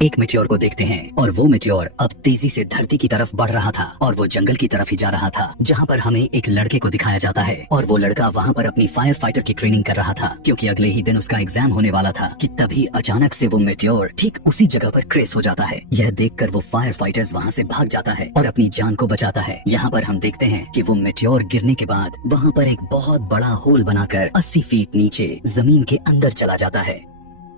एक मेटेओर को देखते हैं और वो मेटेओर अब तेजी से धरती की तरफ बढ़ रहा था और वो जंगल की तरफ ही जा रहा था, जहाँ पर हमें एक लड़के को दिखाया जाता है और वो लड़का वहाँ पर अपनी फायर फाइटर की ट्रेनिंग कर रहा था क्योंकि अगले ही दिन उसका एग्जाम होने वाला था कि तभी अचानक से वो मेटेओर ठीक उसी जगह पर क्रैश हो जाता है। यह देखकर वो फायर फाइटर्स वहाँ से भाग जाता है और अपनी जान को बचाता है। यहाँ पर हम देखते हैं कि वो मेटेओर गिरने के बाद वहाँ पर एक बहुत बड़ा होल बनाकर 80 फीट नीचे जमीन के अंदर चला जाता है।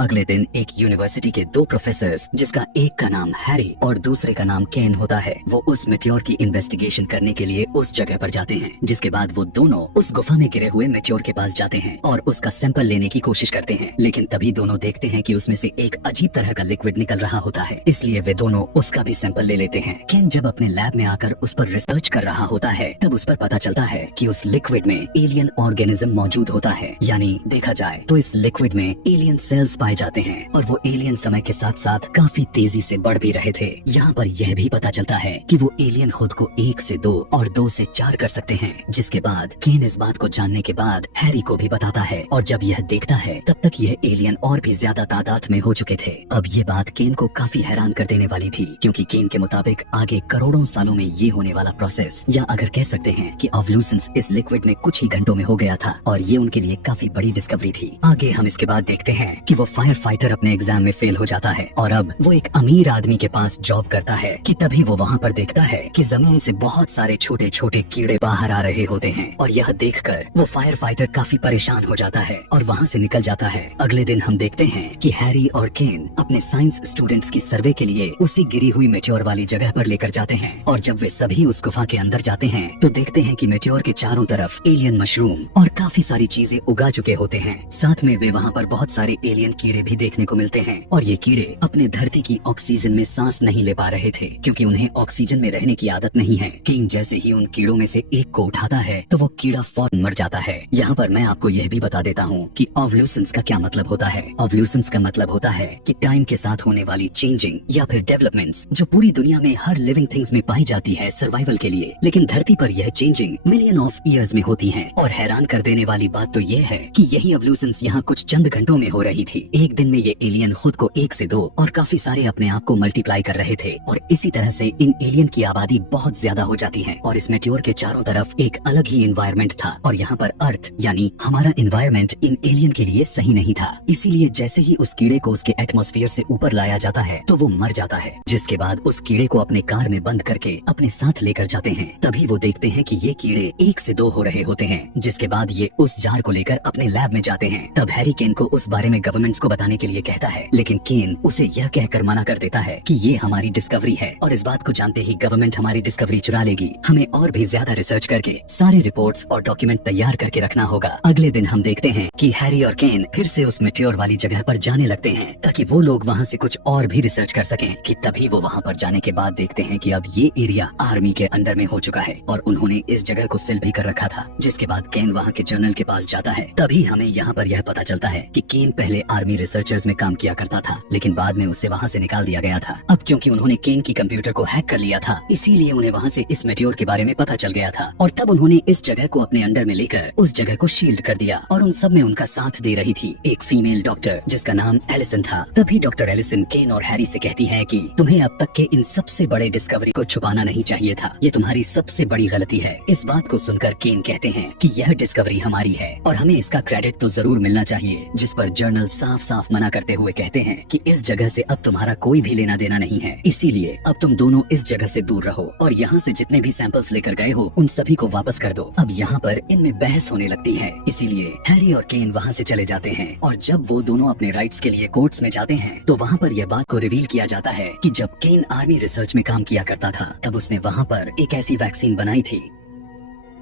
अगले दिन एक यूनिवर्सिटी के दो प्रोफेसर्स, जिसका एक का नाम हैरी और दूसरे का नाम केन होता है, वो उस मेटेओर की इन्वेस्टिगेशन करने के लिए उस जगह पर जाते हैं। जिसके बाद वो दोनों उस गुफा में गिरे हुए मेटेओर के पास जाते हैं और उसका सैंपल लेने की कोशिश करते हैं, लेकिन तभी दोनों देखते हैं कि उसमें से एक अजीब तरह का लिक्विड निकल रहा होता है। इसलिए वे दोनों उसका भी सैंपल ले लेते हैं। केन जब अपने लैब में आकर उस पर रिसर्च कर रहा होता है तब उस पर पता चलता है कि उस लिक्विड में एलियन ऑर्गेनिज्म मौजूद होता है, यानी देखा जाए तो इस लिक्विड में एलियन सेल्स पाए जाते हैं और वो एलियन समय के साथ साथ काफी तेजी से बढ़ भी रहे थे। यहाँ पर यह भी पता चलता है कि वो एलियन खुद को 1 से 2 और 2 से 4 कर सकते हैं। जिसके बाद केन इस बात को जानने के बाद हैरी को भी बताता है और जब यह देखता है तब तक यह एलियन और भी ज्यादा तादाद में हो चुके थे। अब ये बात केन को काफी हैरान कर देने वाली थी क्योंकि केन के मुताबिक आगे करोड़ों सालों में ये होने वाला प्रोसेस, या अगर कह सकते हैं कि ऑवल्यूशंस इस लिक्विड में कुछ ही घंटों में हो गया था और ये उनके लिए काफी बड़ी डिस्कवरी थी। आगे हम इसके बाद देखते हैं कि वो फायर फाइटर अपने एग्जाम में फेल हो जाता है और अब वो एक अमीर आदमी के पास जॉब करता है कि तभी वो वहाँ पर देखता है कि जमीन से बहुत सारे छोटे छोटे कीड़े बाहर आ रहे होते हैं और यह देखकर वो फायर फाइटर काफी परेशान हो जाता है और वहाँ से निकल जाता है। अगले दिन हम देखते हैं कि हैरी और केन अपने साइंस स्टूडेंट्स की सर्वे के लिए उसी गिरी हुई मेटेओर वाली जगह पर लेकर जाते हैं और जब वे सभी उस गुफा के अंदर जाते हैं तो देखते हैं कि मेटेओर के चारों तरफ एलियन मशरूम और काफी सारी चीजें उगा चुके होते हैं। साथ में वे वहाँ पर बहुत सारे एलियन कीड़े भी देखने को मिलते हैं और ये कीड़े अपने धरती की ऑक्सीजन में सांस नहीं ले पा रहे थे क्योंकि उन्हें ऑक्सीजन में रहने की आदत नहीं है। किंग जैसे ही उन कीड़ों में से एक को उठाता है तो वो कीड़ा फौरन मर जाता है। यहाँ पर मैं आपको यह भी बता देता हूँ कि ऑवल्यूशंस का क्या मतलब होता है। ऑवल्यूशंस का मतलब होता है कि टाइम के साथ होने वाली चेंजिंग या फिर डेवलपमेंट्स जो पूरी दुनिया में हर लिविंग थिंग्स में पाई जाती है सर्वाइवल के लिए, लेकिन धरती पर यह चेंजिंग मिलियन ऑफ ईयर्स में होती है। और हैरान कर देने वाली बात तो यह है कि यही ऑवल्यूशंस यहाँ कुछ चंद घंटों में हो रही थी। एक दिन में ये एलियन खुद को 1 से 2 और काफी सारे अपने आप को मल्टीप्लाई कर रहे थे और इसी तरह से इन एलियन की आबादी बहुत ज्यादा हो जाती है और इस मेटेओर के चारों तरफ एक अलग ही एनवायरनमेंट था और यहाँ पर अर्थ यानी हमारा एनवायरनमेंट इन एलियन के लिए सही नहीं था। इसीलिए जैसे ही उस कीड़े को उसके एटमॉस्फेयर से ऊपर लाया जाता है तो वो मर जाता है। जिसके बाद उस कीड़े को अपने कार में बंद करके अपने साथ लेकर जाते हैं। तभी वो देखते हैं कि ये कीड़े 1 से 2 हो रहे होते हैं। जिसके बाद ये उस जार को लेकर अपने लैब में जाते हैं। तब हैरी केन को उस बारे में गवर्नमेंट्स को बताने के लिए कहता है, लेकिन केन उसे यह कहकर मना कर देता है कि ये हमारी डिस्कवरी है और इस बात को जानते ही गवर्नमेंट हमारी डिस्कवरी चुरा लेगी। हमें और भी ज्यादा रिसर्च करके सारे रिपोर्ट्स और डॉक्यूमेंट तैयार करके रखना होगा। अगले दिन हम देखते हैं कि हैरी और केन फिर से उस मेटेओर वाली जगह पर जाने लगते हैं ताकि वो लोग वहाँ से कुछ और भी रिसर्च कर सकें। कि तभी वो वहाँ पर जाने के बाद देखते हैं कि अब ये एरिया आर्मी के अंडर में हो चुका है और उन्होंने इस जगह को सील भी कर रखा था। जिसके बाद केन वहाँ के जर्नल के पास जाता है। तभी हमें यहाँ पर यह पता चलता है कि केन पहले आर्मी रिसर्चर्स में काम किया करता था, लेकिन बाद में उसे वहाँ से निकाल दिया गया था। अब क्योंकि उन्होंने केन की कंप्यूटर को हैक कर लिया था, इसीलिए उन्हें वहाँ से इस मेटेओर के बारे में पता चल गया था और तब उन्होंने इस जगह को अपने अंडर में लेकर उस जगह को शील्ड कर दिया और उन सब में उनका साथ दे रही थी एक फीमेल डॉक्टर जिसका नाम एलिसन था। तभी डॉक्टर एलिसन केन और हैरी से कहती है कि तुम्हें अब तक के इन सबसे बड़े डिस्कवरी को छुपाना नहीं चाहिए था, ये तुम्हारी सबसे बड़ी गलती है। इस बात को सुनकर केन कहते हैं कि यह डिस्कवरी हमारी है और हमें इसका क्रेडिट तो जरूर मिलना चाहिए। जिस पर जर्नल साफ साफ मना करते हुए कहते हैं कि इस जगह से अब तुम्हारा कोई भी लेना देना नहीं है, इसीलिए अब तुम दोनों इस जगह से दूर रहो और यहाँ से जितने भी सैंपल्स लेकर गए हो उन सभी को वापस कर दो। अब यहाँ पर इनमें बहस होने लगती है, इसीलिए हैरी और केन वहाँ से चले जाते हैं और जब वो दोनों अपने राइट्स के लिए कोर्ट्स में जाते हैं तो वहाँ पर यह बात को रिवील किया जाता है कि जब केन आर्मी रिसर्च में काम किया करता था तब उसने वहाँ पर एक ऐसी वैक्सीन बनाई थी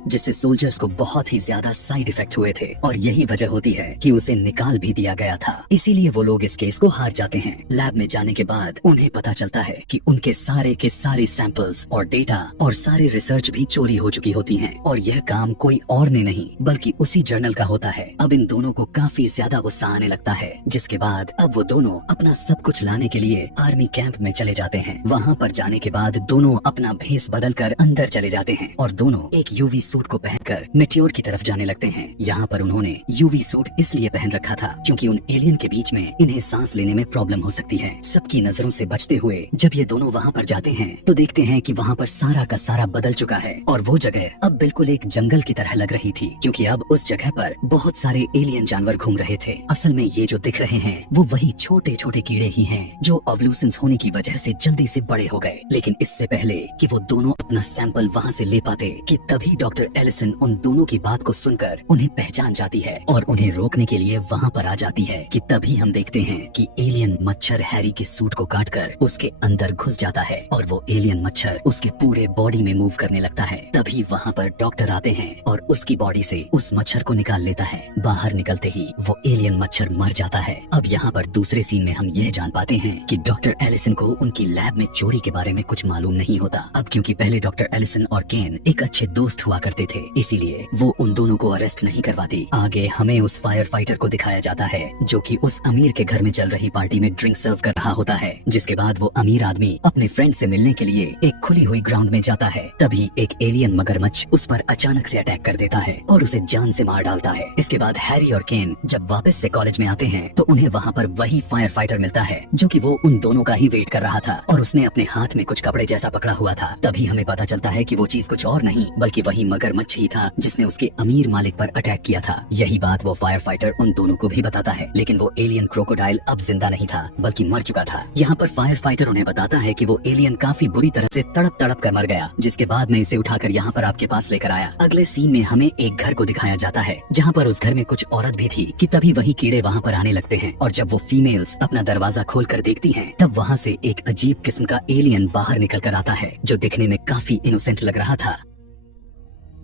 जिससे सोल्जर्स को बहुत ही ज्यादा साइड इफेक्ट हुए थे और यही वजह होती है कि उसे निकाल भी दिया गया था। इसीलिए वो लोग इस केस को हार जाते हैं। लैब में जाने के बाद उन्हें पता चलता है कि उनके सारे के सारे सैंपल्स और डेटा और सारे रिसर्च भी चोरी हो चुकी होती हैं और यह काम कोई और ने नहीं बल्कि उसी जर्नल का होता है। अब इन दोनों को काफी ज्यादा गुस्सा आने लगता है, जिसके बाद अब वो दोनों अपना सब कुछ लाने के लिए आर्मी कैंप में चले जाते हैं। वहाँ पर जाने के बाद दोनों अपना भेस बदल कर अंदर चले जाते हैं और दोनों एक यूवी सूट को पहनकर मेट्योर की तरफ जाने लगते हैं। यहाँ पर उन्होंने यूवी सूट इसलिए पहन रखा था क्योंकि उन एलियन के बीच में इन्हें सांस लेने में प्रॉब्लम हो सकती है। सबकी नजरों से बचते हुए जब ये दोनों वहाँ पर जाते हैं तो देखते हैं कि वहाँ पर सारा का सारा बदल चुका है और वो जगह अब बिल्कुल एक जंगल की तरह लग रही थी, क्योंकि अब उस जगह पर बहुत सारे एलियन जानवर घूम रहे थे। असल में ये जो दिख रहे हैं वो वही छोटे छोटे कीड़े ही हैं जो अवल्यूशंस होने की वजह से जल्दी से बड़े हो गए। लेकिन इससे पहले कि वो दोनों अपना सैंपल वहाँ से ले पाते कि तभी डॉक्टर एलिसन उन दोनों की बात को सुनकर उन्हें पहचान जाती है और उन्हें रोकने के लिए वहाँ पर आ जाती है कि तभी हम देखते हैं कि एलियन मच्छर हैरी के सूट को काटकर उसके अंदर घुस जाता है और वो एलियन मच्छर उसके पूरे बॉडी में मूव करने लगता है। तभी वहाँ पर डॉक्टर आते हैं और उसकी बॉडी से उस मच्छर को निकाल लेता है। बाहर निकलते ही वो एलियन मच्छर मर जाता है। अब यहाँ पर दूसरे सीन में हम यह जान पाते हैं कि डॉक्टर एलिसन को उनकी लैब में चोरी के बारे में कुछ मालूम नहीं होता। अब क्योंकि पहले डॉक्टर एलिसन और केन एक अच्छे दोस्त हुआ करते थे, इसीलिए वो उन दोनों को अरेस्ट नहीं करवाती। आगे हमें उस फायर फाइटर को दिखाया जाता है जो कि उस अमीर के घर में चल रही पार्टी में ड्रिंक सर्व कर रहा होता है। जिसके बाद वो अमीर आदमी अपने फ्रेंड से मिलने के लिए एक खुली हुई ग्राउंड में जाता है। तभी एक एलियन मगरमच्छ उस पर अचानक से अटैक कर देता है और उसे जान से मार डालता है। इसके बाद हैरी और केन जब वापस से कॉलेज में आते हैं तो उन्हें वहाँ पर वही फायर फाइटर मिलता है जो कि वो उन दोनों का ही वेट कर रहा था और उसने अपने हाथ में कुछ कपड़े जैसा पकड़ा हुआ था। तभी हमें पता चलता है कि वो चीज कुछ और नहीं बल्कि वही मगरमच्छ ही था जिसने उसके अमीर मालिक पर अटैक किया था। यही बात वो फायर फाइटर उन दोनों को भी बताता है, लेकिन वो एलियन क्रोकोडाइल अब जिंदा नहीं था बल्कि मर चुका था। यहाँ पर फायर फाइटर उन्हें बताता है कि वो एलियन काफी बुरी तरह से तड़प तड़प कर मर गया, जिसके बाद मैं इसे उठाकर यहाँ पर आपके पास लेकर आया। अगले सीन में हमें एक घर को दिखाया जाता है जहाँ पर उस घर में कुछ औरत भी थी कि तभी वही कीड़े वहाँ पर आने लगते हैं और जब वो फीमेल्स अपना दरवाजा खोल कर देखती हैं तब वहाँ से एक अजीब किस्म का एलियन बाहर निकल कर आता है जो दिखने में काफी इनोसेंट लग रहा था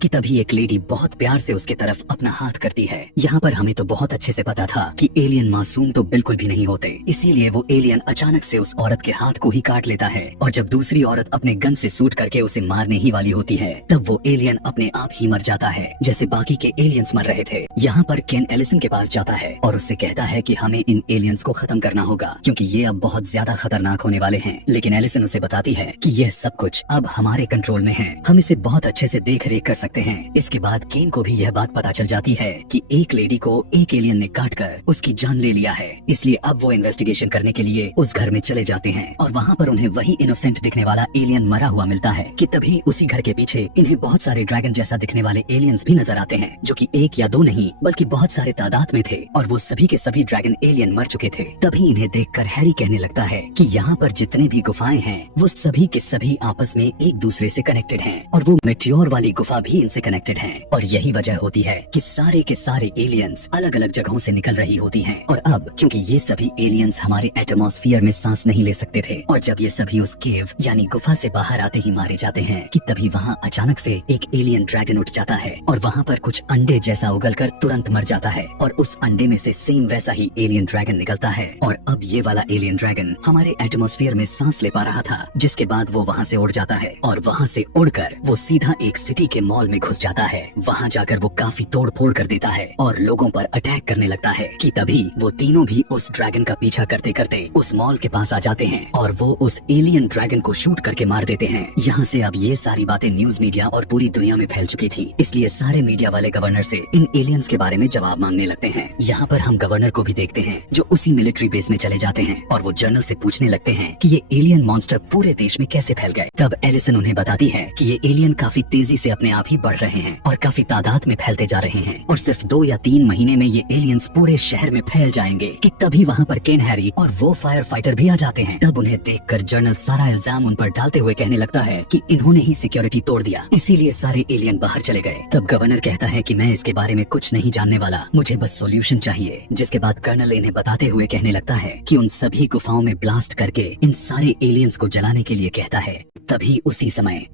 कि तभी एक लेडी बहुत प्यार से उसके तरफ अपना हाथ करती है। यहाँ पर हमें तो बहुत अच्छे से पता था कि एलियन मासूम तो बिल्कुल भी नहीं होते, इसीलिए वो एलियन अचानक से उस औरत के हाथ को ही काट लेता है और जब दूसरी औरत अपने गन से शूट करके उसे मारने ही वाली होती है तब वो एलियन अपने आप ही मर जाता है जैसे बाकी के एलियंस मर रहे थे। यहाँ पर केन एलिसन के पास जाता है और उससे कहता है कि हमें इन एलियंस को खत्म करना होगा क्योंकि ये अब बहुत ज्यादा खतरनाक होने वाले हैं। लेकिन एलिसन उसे बताती है कि यह सब कुछ अब हमारे कंट्रोल में है, हम इसे बहुत अच्छे से देख रेख कर सकते हैं। इसके बाद केन को भी यह बात पता चल जाती है कि एक लेडी को एक एलियन ने काटकर उसकी जान ले लिया है, इसलिए अब वो इन्वेस्टिगेशन करने के लिए उस घर में चले जाते हैं और वहाँ पर उन्हें वही इनोसेंट दिखने वाला एलियन मरा हुआ मिलता है कि तभी उसी घर के पीछे इन्हें बहुत सारे ड्रैगन जैसा दिखने वाले एलियंस भी नजर आते हैं जो कि एक या दो नहीं बल्कि बहुत सारे तादाद में थे और वो सभी के सभी ड्रैगन एलियन मर चुके थे। तभी इन्हें देखकर हैरी कहने लगता है कि यहाँ पर जितने भी गुफाएं हैं वो सभी के सभी आपस में एक दूसरे से कनेक्टेड हैं और वो मेट्योर वाली गुफा भी इनसे कनेक्टेड है और यही वजह होती है कि सारे के सारे एलियंस अलग अलग जगहों से निकल रही होती हैं। और अब क्योंकि ये सभी एलियंस हमारे एटमॉस्फेयर में सांस नहीं ले सकते थे और जब ये सभी उस केव यानी गुफा से बाहर आते ही मारे जाते हैं कि तभी वहाँ अचानक से एक एलियन ड्रैगन उठ जाता है और वहाँ पर कुछ अंडे जैसा उगलकर तुरंत मर जाता है और उस अंडे में से सेम वैसा ही एलियन ड्रैगन निकलता है और अब ये वाला एलियन ड्रैगन हमारे एटमॉस्फेयर में सांस ले पा रहा था, जिसके बाद वो वहाँ से उड़ जाता है और वहाँ से उड़कर वो सीधा एक सिटी के मॉल में घुस जाता है। वहाँ जाकर वो काफी तोड़ फोड़ कर देता है और लोगों पर अटैक करने लगता है कि तभी वो तीनों भी उस ड्रैगन का पीछा करते करते उस मॉल के पास आ जाते हैं और वो उस एलियन ड्रैगन को शूट करके मार देते हैं। यहाँ से अब ये सारी बातें न्यूज मीडिया और पूरी दुनिया में फैल चुकी थी, इसलिए सारे मीडिया वाले गवर्नर से इन एलियंस के बारे में जवाब मांगने लगते हैं। यहाँ पर हम गवर्नर को भी देखते हैं जो उसी मिलिट्री बेस में चले जाते हैं और वो जनरल से पूछने लगते हैं कि ये एलियन मॉन्स्टर पूरे देश में कैसे फैल गए। तब एलिसन उन्हें बताती है कि ये एलियन काफी तेजी से अपने आप ही बढ़ रहे हैं और काफी तादाद में फैलते जा रहे हैं और सिर्फ 2 या 3 महीने में ये एलियंस पूरे शहर में फैल जाएंगे कि तभी वहाँ पर केन, हैरी और वो फायर फाइटर भी आ जाते हैं। तब उन्हें देखकर जनरल सारा इल्जाम उन पर डालते हुए कहने लगता है कि इन्होंने ही सिक्योरिटी तोड़ दिया, इसीलिए सारे एलियन बाहर चले गए। तब गवर्नर कहता है कि मैं इसके बारे में कुछ नहीं जानने वाला, मुझे बस सॉल्यूशन चाहिए। जिसके बाद कर्नल इन्हें बताते हुए कहने लगता है कि उन सभी गुफाओं में ब्लास्ट करके इन सारे एलियंस को जलाने के लिए कहता है। तभी उसी समय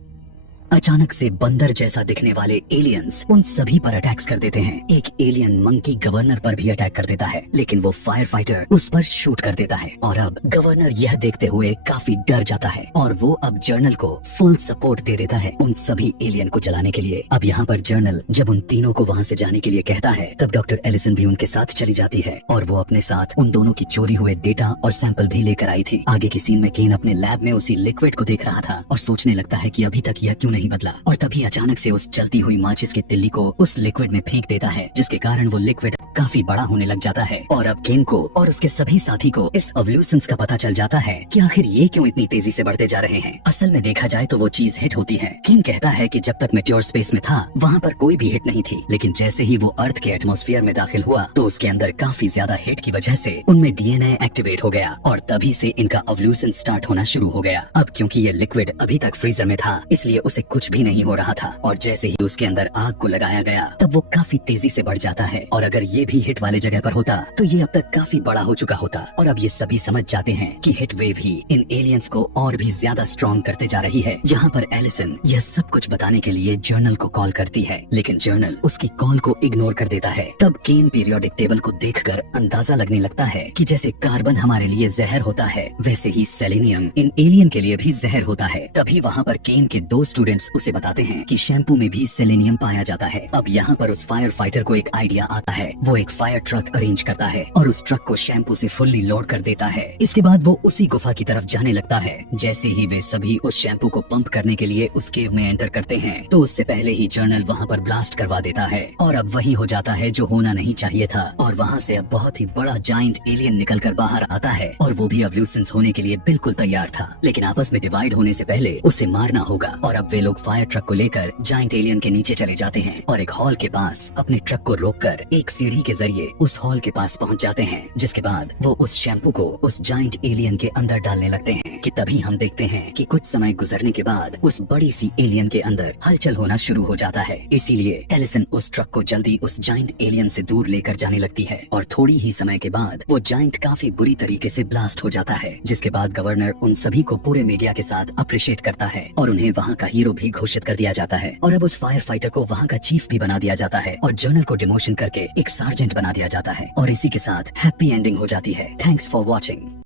अचानक से बंदर जैसा दिखने वाले एलियंस उन सभी पर अटैक्स कर देते हैं। एक एलियन मंकी गवर्नर पर भी अटैक कर देता है, लेकिन वो फायर फाइटर उस पर शूट कर देता है और अब गवर्नर यह देखते हुए काफी डर जाता है और वो अब जर्नल को फुल सपोर्ट दे देता है उन सभी एलियन को जलाने के लिए। अब यहाँ पर जर्नल जब उन तीनों को वहाँ से जाने के लिए कहता है तब डॉक्टर एलिसन भी उनके साथ चली जाती है और वो अपने साथ उन दोनों की चोरी हुए डेटा और सैंपल भी लेकर आई थी। आगे की सीन में केन अपने लैब में उसी लिक्विड को देख रहा था और सोचने लगता है कि अभी तक यह क्यों नहीं नहीं बदला और तभी अचानक से उस जलती हुई माचिस की तिल्ली को उस लिक्विड में फेंक देता है, जिसके कारण वो लिक्विड काफी बड़ा होने लग जाता है। और अब केन को और उसके सभी साथी को इस एवोल्यूशंस का पता चल जाता है कि आखिर ये क्यों इतनी तेजी से बढ़ते जा रहे हैं। असल में देखा जाए तो वो चीज हिट होती है। केन कहता है कि जब तक मेट्योर स्पेस में था वहाँ पर कोई भी हिट नहीं थी, लेकिन जैसे ही वो अर्थ के एटमॉस्फेयर में दाखिल हुआ तो उसके अंदर काफी ज्यादा हिट की वजह से उनमें डीएनए एक्टिवेट हो गया और तभी से इनका एवोल्यूशन स्टार्ट होना शुरू हो गया। अब क्योंकि ये लिक्विड अभी तक फ्रीजर में था इसलिए उसे कुछ भी नहीं हो रहा था और जैसे ही उसके अंदर आग को लगाया गया तब वो काफी तेजी से बढ़ जाता है और अगर ये भी हिट वाले जगह पर होता तो ये अब तक काफी बड़ा हो चुका होता। और अब ये सभी समझ जाते हैं कि hit wave he in aliens को और भी ज्यादा स्ट्रॉन्ग करते जा रही है। यहाँ पर एलिसन यह सब कुछ बताने के लिए जर्नल को कॉल करती है, लेकिन जर्नल उसकी कॉल को इग्नोर कर देता है। तब केन पीरियोडिक टेबल को देखकर अंदाजा लगने लगता है कि जैसे कार्बन हमारे लिए जहर होता है वैसे ही सेलेनियम इन एलियन के लिए भी जहर होता है। तभी वहाँ पर केन के 2 स्टूडेंट्स उसे बताते हैं कि शैम्पू में भी सेलेनियम पाया जाता है। अब यहाँ पर उस फायर फाइटर को एक आइडिया आता है। वो एक फायर ट्रक अरेंज करता है और उस ट्रक को शैम्पू से फुल्ली लोड कर देता है। इसके बाद वो उसी गुफा की तरफ जाने लगता है। जैसे ही वे सभी उस शैम्पू को पंप करने के लिए उस केव में एंटर करते हैं तो उससे पहले ही जर्नल वहाँ पर ब्लास्ट करवा देता है और अब वही हो जाता है जो होना नहीं चाहिए था। और वहाँ से अब बहुत ही बड़ा जाइंट एलियन निकल कर बाहर आता है और वो भी एवोल्यूशंस होने के लिए बिल्कुल तैयार था, लेकिन आपस में डिवाइड होने से पहले उसे मारना होगा। और अब वे लोग फायर ट्रक को लेकर जाइंट एलियन के नीचे चले जाते हैं और एक हॉल के पास अपने ट्रक को रोककर एक सीढ़ी के जरिए उस हॉल के पास पहुंच जाते हैं, जिसके बाद वो उस शैम्पू को उस जाइंट एलियन के अंदर डालने लगते हैं कि तभी हम देखते हैं कि कुछ समय गुजरने के बाद उस बड़ी सी एलियन के अंदर हलचल होना शुरू हो जाता है। इसीलिए एलिसन उस ट्रक को जल्दी उस जाइंट एलियन से दूर लेकर जाने लगती है और थोड़ी ही समय के बाद वो जाइंट काफी बुरी तरीके से ब्लास्ट हो जाता है, जिसके बाद गवर्नर उन सभी को पूरे मीडिया के साथ अप्रिशिएट करता है और उन्हें वहाँ का हीरो भी घोषित कर दिया जाता है। और अब उस फायर फाइटर को वहाँ का चीफ भी बना दिया जाता है और जर्नल को डिमोशन करके एक सार्जेंट बना दिया जाता है और इसी के साथ हैप्पी एंडिंग हो जाती है। Thanks for watching.